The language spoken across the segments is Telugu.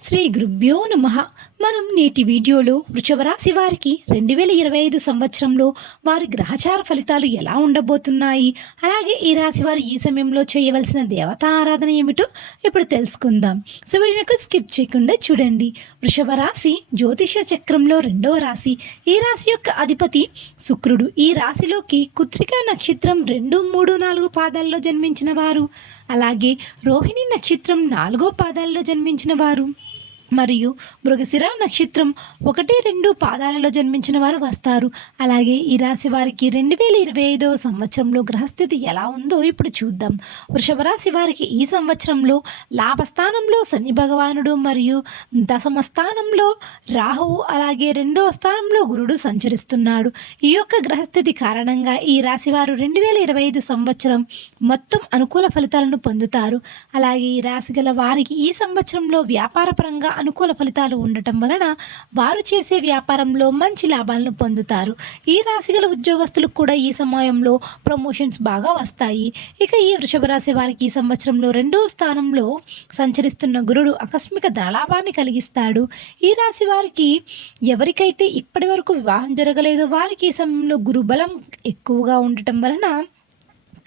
శ్రీ గురుభ్యో నమ. మనం నేటి వీడియోలో వృషభరాశి వారికి రెండు వేల ఇరవై ఐదు సంవత్సరంలో వారి గ్రహచార ఫలితాలు ఎలా ఉండబోతున్నాయి? అలాగే ఈ రాశి వారు ఈ సమయంలో చేయవలసిన దేవతా ఆరాధన ఏమిటో ఇప్పుడు తెలుసుకుందాం. సో వీడియోని స్కిప్ చేయకుండా చూడండి. వృషభ రాశి జ్యోతిష చక్రంలో రెండవ రాశి. ఈ రాశి యొక్క అధిపతి శుక్రుడు. ఈ రాశిలోకి కుత్రికా నక్షత్రం రెండు మూడు నాలుగు పాదాల్లో జన్మించిన వారు అలాగే రోహిణి నక్షత్రం నాలుగో పాదాల్లో జన్మించిన వారు మరియు మృగశిర నక్షత్రం ఒకటి రెండు పాదాలలో జన్మించిన వారు వస్తారు. అలాగే ఈ రాశి వారికి రెండు వేల ఇరవై ఐదవ సంవత్సరంలో గ్రహస్థితి ఎలా ఉందో ఇప్పుడు చూద్దాం. వృషభ రాశి వారికి ఈ సంవత్సరంలో లాభస్థానంలో శని భగవానుడు మరియు దశమ స్థానంలో రాహువు అలాగే రెండవ స్థానంలో గురుడు సంచరిస్తున్నాడు. ఈ యొక్క గ్రహస్థితి కారణంగా ఈ రాశి వారు రెండు వేల ఇరవై ఐదు సంవత్సరం మొత్తం అనుకూల ఫలితాలను పొందుతారు. అలాగే ఈ రాశి గల వారికి ఈ సంవత్సరంలో వ్యాపారపరంగా అనుకూల ఫలితాలు ఉండటం వలన వారు చేసే వ్యాపారంలో మంచి లాభాలను పొందుతారు. ఈ రాశి గల ఉద్యోగస్తులకు కూడా ఈ సమయంలో ప్రమోషన్స్ బాగా వస్తాయి. ఇక ఈ వృషభ రాశి వారికి ఈ సంవత్సరంలో రెండవ స్థానంలో సంచరిస్తున్న గురుడు ఆకస్మిక ధనలాభాన్ని కలిగిస్తాడు. ఈ రాశి వారికి ఎవరికైతే ఇప్పటి వరకు వివాహం జరగలేదో వారికి ఈ సమయంలో గురుబలం ఎక్కువగా ఉండటం వలన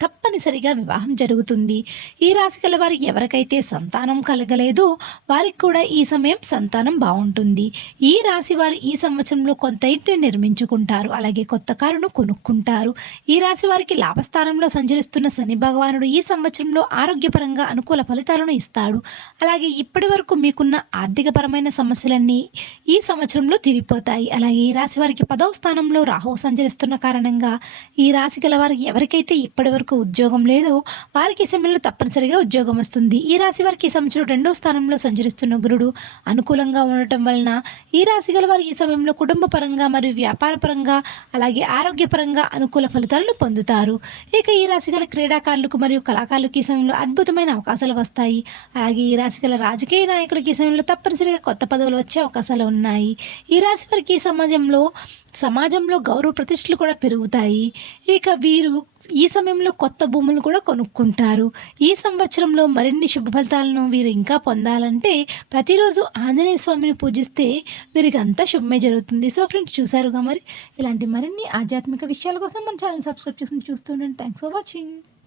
తప్పనిసరిగా వివాహం జరుగుతుంది. ఈ రాశి గల వారికి ఎవరికైతే సంతానం కలగలేదో వారికి కూడా ఈ సమయం సంతానం బాగుంటుంది. ఈ రాశి వారు ఈ సంవత్సరంలో కొంత ఇంటిని నిర్మించుకుంటారు. అలాగే కొత్త కారును కొనుక్కుంటారు. ఈ రాశి వారికి లాభస్థానంలో సంచరిస్తున్న శని భగవానుడు ఈ సంవత్సరంలో ఆరోగ్యపరంగా అనుకూల ఫలితాలను ఇస్తాడు. అలాగే ఇప్పటి వరకు మీకున్న ఆర్థికపరమైన సమస్యలన్నీ ఈ సంవత్సరంలో తీరిపోతాయి. అలాగే ఈ రాశి వారికి పదవ స్థానంలో రాహువు సంచరిస్తున్న కారణంగా ఈ రాశి గల వారికి ఎవరికైతే ఇప్పటి వరకు ఉద్యోగం లేదో. వారికి ఈ సమయంలో తప్పనిసరిగా ఉద్యోగం వస్తుంది. ఈ రాశి వారికి ఈ సంవత్సరం రెండో స్థానంలో సంచరిస్తున్న గురుడు అనుకూలంగా ఉండటం వలన ఈ రాశి గల వారు ఈ సమయంలో కుటుంబ పరంగా మరియు వ్యాపార పరంగా అలాగే ఆరోగ్యపరంగా అనుకూల ఫలితాలను పొందుతారు. ఇక ఈ రాశి గల క్రీడాకారులకు మరియు కళాకారులకు ఈ సమయంలో అద్భుతమైన అవకాశాలు వస్తాయి. అలాగే ఈ రాశి గల రాజకీయ నాయకులకు ఈ సమయంలో తప్పనిసరిగా కొత్త పదవులు వచ్చే అవకాశాలు ఉన్నాయి. ఈ రాశి వారికి ఈ సమాజంలో సమాజంలో గౌరవ ప్రతిష్టలు కూడా పెరుగుతాయి. ఇక వీరు ఈ సమయంలో కొత్త భూములు కూడా కొనుక్కుంటారు. ఈ సంవత్సరంలో మరిన్ని శుభ ఫలితాలను వీరు ఇంకా పొందాలంటే ప్రతిరోజు ఆంజనేయ స్వామిని పూజిస్తే వీరికి అంతా శుభమే జరుగుతుంది. సో ఫ్రెండ్స్ చూసారుగా మరి? ఇలాంటి మరిన్ని ఆధ్యాత్మిక విషయాల కోసం మన ఛానల్ సబ్స్క్రైబ్ చూస్తూ చూస్తుండండి థ్యాంక్స్ ఫర్ వాచింగ్